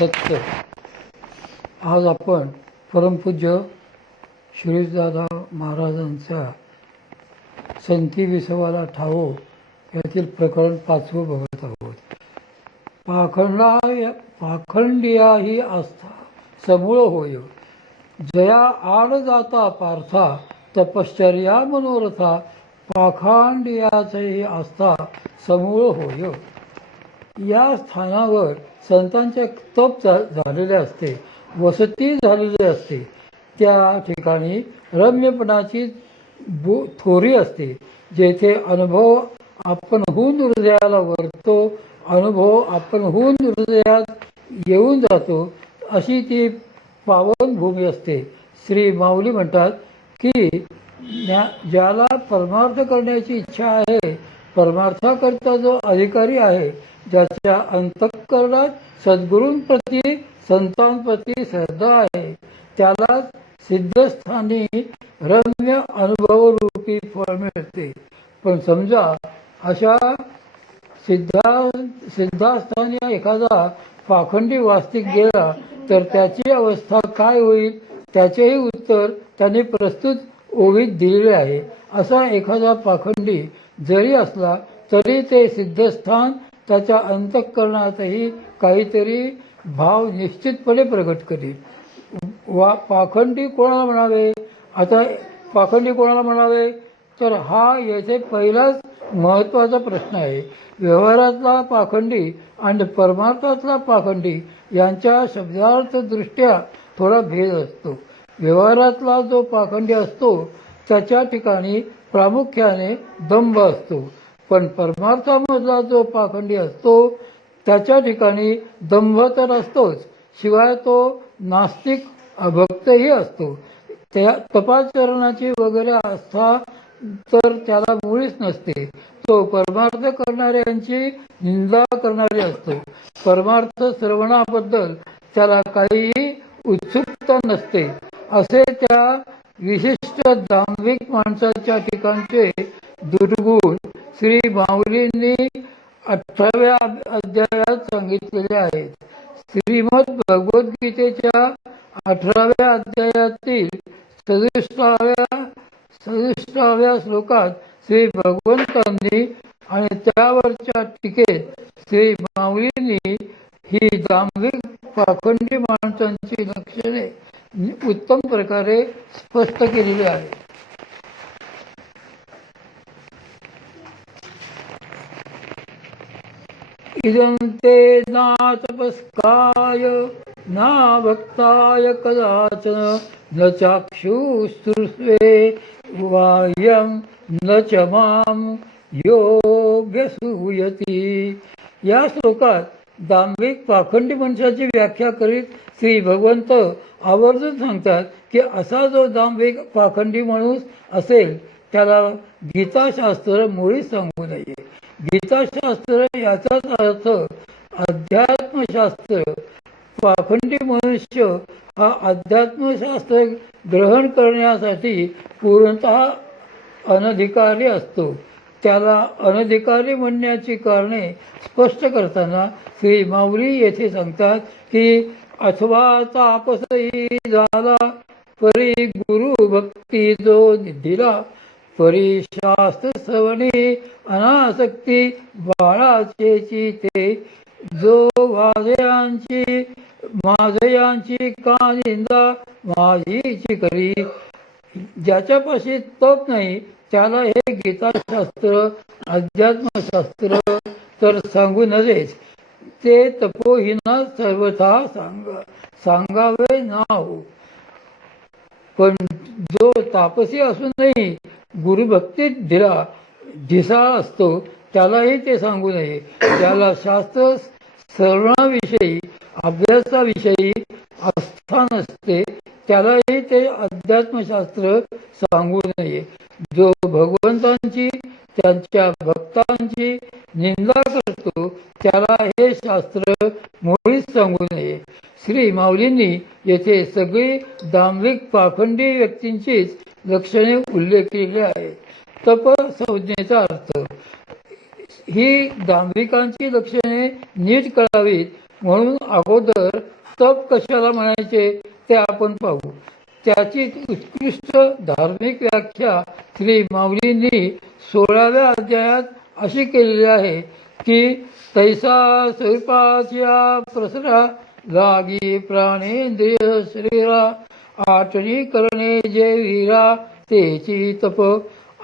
दत्त. आज आपण परमपूज्य श्रीदादा महाराजांच्या संती विसवाला ठावो यातील प्रकरण 5वं बघत आहोत. पाखंडिया ही आस्था समूळ होय, जया आड जाता पार्था तपश्चर्या मनोरथा. पाखंडियाची ही आस्था समूळ होय. या स्थानावर संतांचे तप झालेले असते, वसती झालेली असते. त्या ठिकाणी रम्यपणाची थोरी असते, जेथे अनुभव आपणहून हृदयाला वरतो, अनुभव आपणहून हृदयात येऊन जातो, अशी ती पावन भूमी असते. श्री माऊली म्हणतात की ज्याला परमार्थ करण्याची इच्छा आहे, परमार्थाकरता जो अधिकारी आहे, ज्याच्या अंतःकरणात सद्गुरूंप्रती संतांप्रती श्रद्धा आहे, त्याला सिद्धस्थानी रम्य अनुभवरूपी फळ मिळते. पण समजा अशा सिद्धास्थानी एखादा पाखंडी वास्तिक गेला तर त्याची अवस्था काय होईल, त्याचेही उत्तर त्यांनी प्रस्तुत ओवीत दिलेले आहे. असा एखादा पाखंडी जरी असला तरी ते सिद्धस्थान त्याच्या अंतःकरणातही काहीतरी भाव निश्चितपणे प्रकट करील. पाखंडी कोणाला म्हणावे? आता पाखंडी कोणाला म्हणावे तर हा येथे पहिलाच महत्त्वाचा प्रश्न आहे. व्यवहारातला पाखंडी आणि परमार्थातला पाखंडी यांच्या शब्दार्थदृष्ट्या थोडा भेद असतो. व्यवहारातला जो पाखंडी असतो त्याच्या ठिकाणी प्रामुख्याने दंभ असतो, पण परमार्थामधला जो पाखंडी असतो त्याच्या ठिकाणी दंभ तर असतोच, शिवाय तो नास्तिक अभक्तही असतो. त्या तपाचरणाची वगैरे आस्था तर त्याला मुळीच नसते. तो परमार्थ करणाऱ्यांची निंदा करणारी असतो. परमार्थ श्रवणाबद्दल त्याला काहीही उत्सुकता नसते. असे त्या विशिष्ट दांभिक माणसाच्या ठिकाणचे दुर्गुण श्री माऊलींनी 18व्या अध्यायात सांगितलेले आहेत. श्रीमद भगवद्गीतेच्या 18व्या अध्यायातील 67व्या श्लोकात श्री भगवंतांनी आणि त्यावरच्या टीकेत श्री माऊलींनी ही दांभिक पाखंडी माणसांची लक्षणे उत्तम प्रकारे स्पष्ट केलेली आहे. इदं ते ना तपस्काय ना भक्ताय कदाचन, न चाक्षुस्ते वाह्यं न च मां योऽभ्यसूयति. या श्लोकात दांभिक पाखंडी माणसाची व्याख्या करीत श्री भगवंत आवर्जून सांगतात की असा जो दांभिक पाखंडी माणूस असेल त्याला गीताशास्त्र मुळीच सांगू नये. गीताशास्त्र याचाच अर्थ अध्यात्मशास्त्र. पाखंडी मनुष्य हा अध्यात्मशास्त्र ग्रहण करण्यासाठी पूर्णतः अनधिकारी असतो. त्याला अनधिकारी म्हणण्याची कारणे स्पष्ट करताना श्री माऊली येथे सांगतात की अथवा तापसही झाला परी गुरु भक्ती जो दिला, परी शास्त्र श्रवणी अनासक्ती बाळाचेची ते, जो माझयांची का निंदा माझीची करी. ज्याच्यापाशी तप नाही त्याला हे गीताशास्त्र अध्यात्मशास्त्र तर सांगू नयेच. ते तपोहीना सर्वथा सांगावे नाव. पण जो तापसी असूनही गुरुभक्तीत ढिसाळ असतो त्यालाही ते सांगू नये. त्याला शास्त्र श्रवणाविषयी अभ्यासाविषयी आस्था नसते त्यालाही ते अध्यात्मशास्त्र सांगू नये. जो भगवंतांची त्यांच्या भक्तांची निंदा करतो त्याला हे शास्त्र मुळीच सांगू नये. श्री माऊलींनी येथे सगळी दांभिक पाखंडी व्यक्तींचीच लक्षणे उल्लेख केलेले आहे. तप संज्ञेचा अर्थ ही दांभिकांची लक्षणे नीट कळावीत म्हणून अगोदर तप कशाला म्हणायचे ते आपण पाहू. त्याची उत्कृष्ट धार्मिक व्याख्या श्री माऊलींनी 16व्या अध्यायात अशी केलेली आहे की तैसा स्वरूपाच्या प्रसरा लागी प्राणेंद्रिय शरीरा आठणी करणे जे वीरा तेची तप.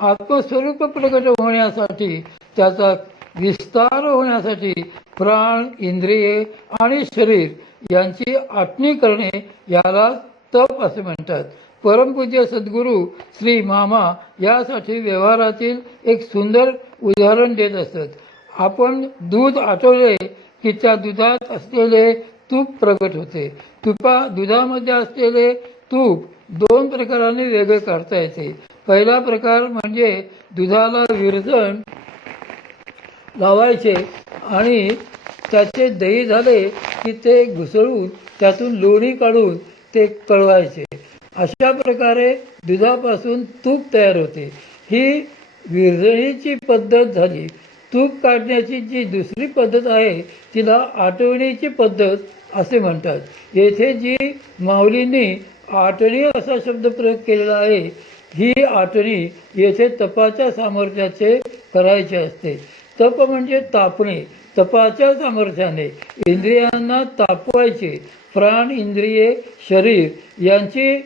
आत्मस्वरूप प्रकट होण्यासाठी त्याचा विस्तार होण्यासाठी प्राण इंद्रिये आणि शरीर यांची आटणी करणे याला तप असे म्हणतात. परमपूज्य सद्गुरू श्री मामा यासाठी व्यवहारातील एक सुंदर उदाहरण देत असत. आपण दूध आटवले की त्या दुधात असलेले तूप प्रगट होते. दुधामध्ये असलेले तूप 2 प्रकाराने वेगळे काढता येते. पहिला प्रकार म्हणजे दुधाला विरजण लावायचे आणि त्याचे दही झाले की ते घुसळून त्यातून लोणी काढून ते कळवायचे. अशा प्रकारे दुधापासून तूप तयार होते. ही विरजणीची पद्धत झाली. तूप काढण्याची जी दुसरी पद्धत आहे तिला आटवणीची पद्धत असे म्हणतात. येथे जी माऊलींनी आटणी असा शब्द प्रयोग केलेला आहे, ही आटणी येथे तपाच्या सामर्थ्याचे करायचे असते. तप म्हणजे तापणे. तपाच्या सामर्थ्याने इंद्रियांना तापवायचे. प्राण इंद्रिये शरीर यांची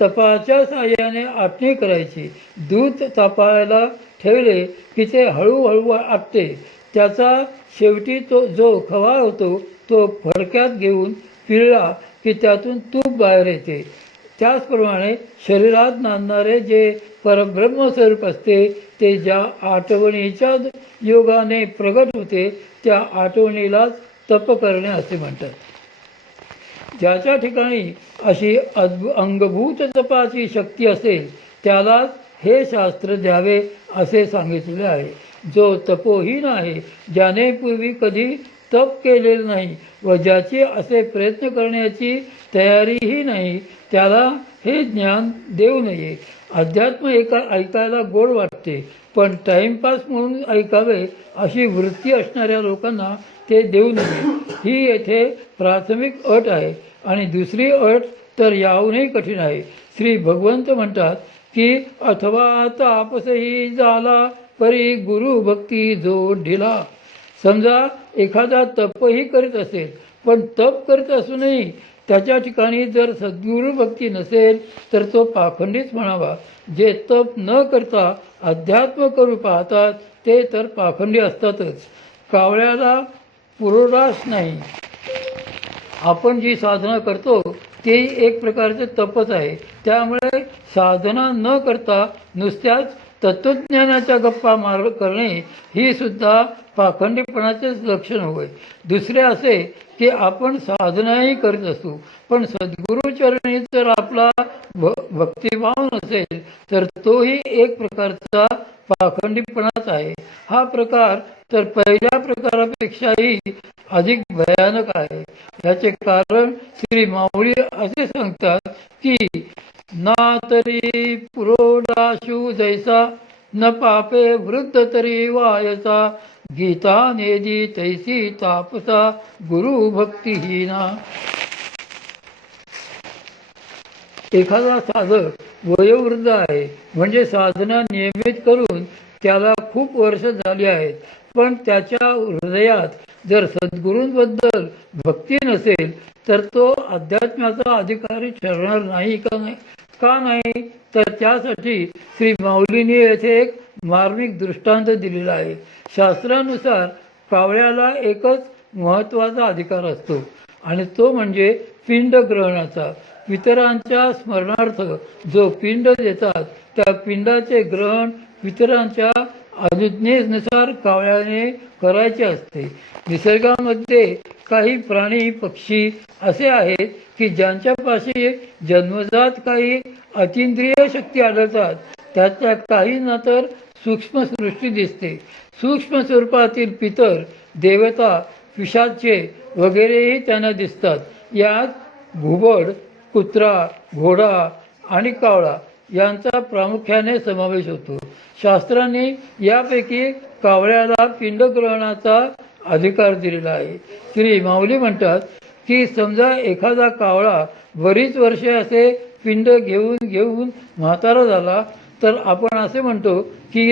तपाच्या साहाय्याने आटणी करायची. दूध तापायला ठेवले की ते हळूहळू आटते. त्याचा शेवटी जो खवा होतो तो फडक्यात घेऊन पिळला की त्यातून तूप बाहेर येते. त्याचप्रमाणे शरीरात नांदणारे जे परब्रह्मस्वरूप असते ते ज्या आठवणीच्या योगाने प्रगट होते त्या आठवणीलाच तप करणे असे म्हणतात. ज्याच्या ठिकाणी अशी अंगभूत तपाची शक्ती असेल त्यालाच हे शास्त्र द्यावे असे सांगितले आहे. जो तपोहीन आहे, ज्याने पूर्वी कधी तप केलेले नाही व ज्याची असे प्रयत्न करण्याची तयारीही नाही, त्याला हे ज्ञान देऊ नये. अध्यात्म ऐकायला गोड वाटते, पण टाइमपास म्हणून ऐकावे अशी वृत्ती असणाऱ्या लोकांना ते देऊ नये. ही येथे प्राथमिक अट आहे. आणि दुसरी अट तर याहूनही कठीण आहे. श्री भगवंत म्हणतात की अथवा तापसही झाला परी गुरु भक्ती जो ढिला. समजा एखादा तपही करीत असेल पण तप करीत असूनही त्याच्या ठिकाणी जर सद्गुरु भक्ती नसेल तर तो पाखंडीच म्हणावा. जे तप न करता अध्यात्म करू पाहतात ते तर पाखंडी असतातच. कावळ्याला पुरोडास नाही. आपण जी साधना करतो ते एक प्रकारचे तपच आहे. त्यामुळे साधना न करता नुसत्याच तत्वज्ञानाच्या गप्पा करणे ही सुद्धा पाखंडीपणाचेच लक्षण होय. दुसरे असे की आपण साधनाही करीत असू पण सद्गुरूचरणी जर आपला भक्तिभाव नसेल तर तोही एक प्रकारचा पाखंडीपणाच आहे. हा प्रकार तर पहिल्या प्रकारापेक्षाही अधिक भयानक आहे. याचे कारण श्री माऊली असे सांगतात की ना तरी पुरोडाशु जैसा न पापे वृद्ध तरी वायसा गीता नेदी तैसी तापसा गुरु भक्तिहीना. एखादा साधक वयोवृद्ध आहे म्हणजे साधना नियमित करून त्याला खूप वर्ष झाली आहेत, पण त्याच्या हृदयात जर सद्गुरूंबद्दल भक्ती नसेल तर तो अध्यात्माचा अधिकारी ठरणार नाही का नाही तर त्यासाठी श्री माऊलींनी येथे एक मार्मिक दृष्टांत दिलेला आहे. शास्त्रानुसार कावळ्याला एकच महत्त्वाचा अधिकार असतो आणि तो म्हणजे पिंड ग्रहणाचा. पितरांच्या स्मरणार्थ जो पिंड देतात त्या पिंडाचे ग्रहण पितरांच्या अनुज्ञेनुसार कावळ्याने करायचे असते. निसर्गामध्ये काही प्राणी पक्षी असे आहेत की ज्यांच्यापाशी जन्मजात काही अतींद्रिय शक्ती आढळतात. त्यातल्या काहींना तर सूक्ष्म सृष्टी दिसते. सूक्ष्म स्वरूपातील पितर देवता पिशाचे वगैरेही त्यांना दिसतात. यात घुबड, कुत्रा, घोडा आणि कावळा यांचा प्रामुख्याने समावेश होतो. शास्त्रांनी यापैकी कावळ्याला पिंडग्रहणाचा अधिकार दिलेला आहे. श्री माऊली म्हणतात की समजा एखादा कावळा बरीच वर्षे असे पिंड घेऊन घेऊन म्हातारा झाला तर आपण असे म्हणतो की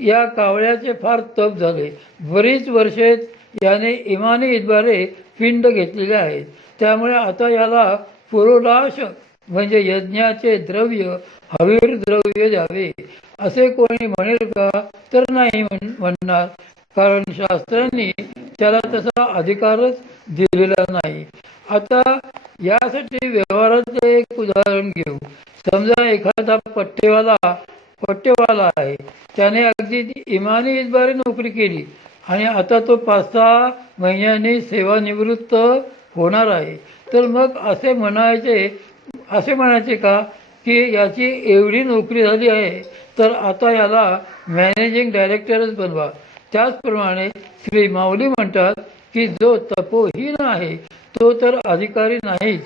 या कावळ्याचे फार तप झाले, बरीच वर्षे याने इमानी इद्वारे पिंड घेतलेले आहेत, त्यामुळे आता याला पुरोलाश म्हणजे यज्ञाचे द्रव्य हवीर द्रव्य द्यावे असे कोणी म्हणेल का? तर नाही म्हणणार, कारण शास्त्रांनी त्याला तसा अधिकारच दिलेला नाही. आता यासाठी व्यवहाराचे एक उदाहरण घेऊ. समजा एखादा पट्टेवाला आहे, त्याने अगदी इमानी इतबारी नोकरी केली आणि आता तो 5-6 महिन्यांनी सेवानिवृत्त होणार आहे. तर मग असे म्हणायचे का की याची एवढी नोकरी झाली आहे तर आता याला मॅनेजिंग डायरेक्टरच बनवा. त्याचप्रमाणे श्री माऊली म्हणतात की जो तपोहीन आहे तो तर अधिकारी नाहीच,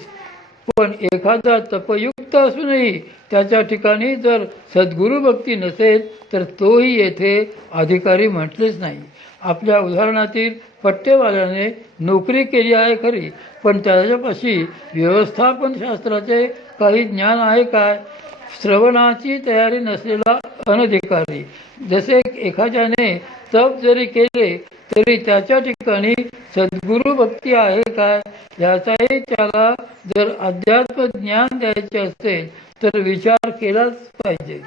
पण एखादा तपयुक्त असूनही त्याच्या ठिकाणी जर सद्गुरू भक्ती नसेल तर तोही येथे अधिकारी म्हटलेच नाही. आपल्या उदाहरणातील पट्टेवाल्याने नोकरी केली आहे खरी, पण त्याच्यापाशी व्यवस्थापन शास्त्राचे काही ज्ञान आहे काय? श्रवणाची तयारी नसलेला अनधिकारी. जसे एखाद्याने तप जरी केले तरी त्याच्या ठिकाणी सद्गुरू भक्ती आहे काय याचाही त्याला जर अध्यात्म ज्ञान द्यायचे असेल तर विचार केलाच पाहिजे.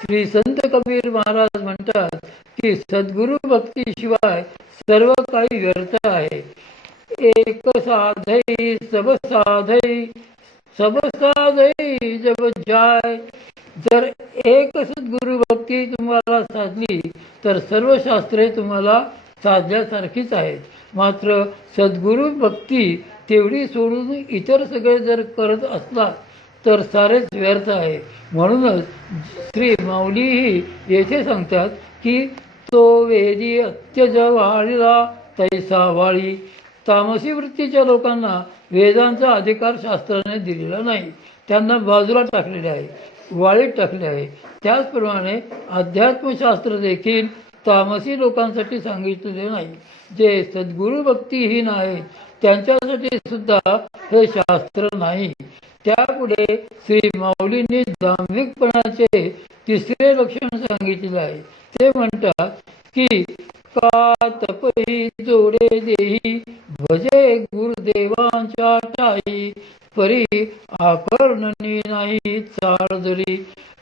श्री संत कबीर महाराज म्हणतात की सद्गुरू भक्तीशिवाय सर्व काही व्यर्थ आहे. एक साधई सब साधई सब साधई जब जाय. जर एक सद्गुरू भक्ती तुम्हाला साधली तर सर्व शास्त्रे तुम्हाला साधल्यासारखीच आहेत. मात्र सद्गुरू भक्ती तेवढी सोडून इतर सगळे जर करत असला तर सारेच व्यर्थ आहे. म्हणूनच श्री माऊलीही येथे सांगतात की तो वेदी अत्यज वाळीला तैसा वाळी. तामसी वृत्तीच्या लोकांना वेदांचा अधिकार शास्त्राने दिलेला नाही, त्यांना बाजूला टाकलेले आहे, वाळीत टाकले आहे. त्याचप्रमाणे अध्यात्मशास्त्र देखील तामसी लोकांसाठी सांगितलेले नाही. जे सद्गुरू भक्तीहीन आहेत त्यांच्यासाठी सुद्धा हे शास्त्र नाही. त्यापुढे श्री माऊलींनी दांभिकपणाचे तिसरे लक्षण सांगितले आहे. ते म्हणतात की का तपही जोडे देही भजे गुरुदेवांच्या ठाई परी आकर्णनी नाही चाळ जरी.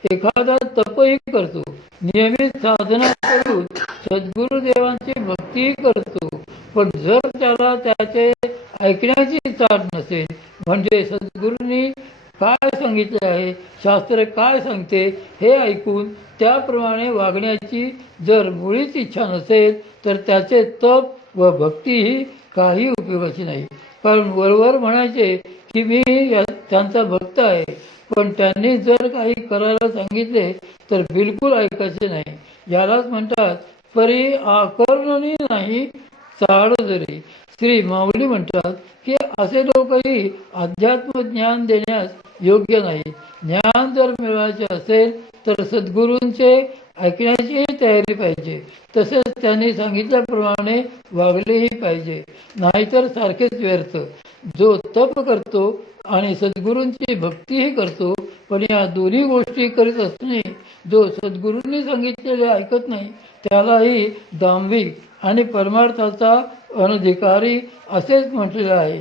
एखादा तपही करतो, नियमित साधना करून सद्गुरुदेवांची भक्तीही करतो, पण जर त्याला त्याचे ऐकण्याची चाळ नसेल, म्हणजे सद्गुरूंनी काय सांगितले आहे, शास्त्र काय सांगते हे ऐकून त्याप्रमाणे वागण्याची जर मुळीच इच्छा नसेल तर त्याचे तप व भक्तीही काही उपयोगाची नाही. कारण वरवर म्हणायचे की मी त्यांचा भक्त आहे, पण त्यांनी जर काही करायला सांगितले तर बिलकुल ऐकायचे नाही. यालाच म्हणतात परी आकर्णनी नाही चाळ जरी. श्री माऊली म्हणतात की असे लोकही अध्यात्म ज्ञान देण्यास योग्य नाही. ज्ञान जर मिळवायचे असेल तर सद्गुरूंचे ऐकण्याचीही तयारी पाहिजे, तसेच त्यांनी सांगितल्याप्रमाणे वागलेही पाहिजे, नाहीतर सारखेच व्यर्थ. जो तप करतो आणि सद्गुरूंची भक्तीही करतो, पण या दोन्ही गोष्टी करीत असणे, जो सद्गुरूंनी सांगितलेले ऐकत नाही त्यालाही दांभिक आणि परमार्थाचा अनधिकारी असेच म्हटलेले आहे.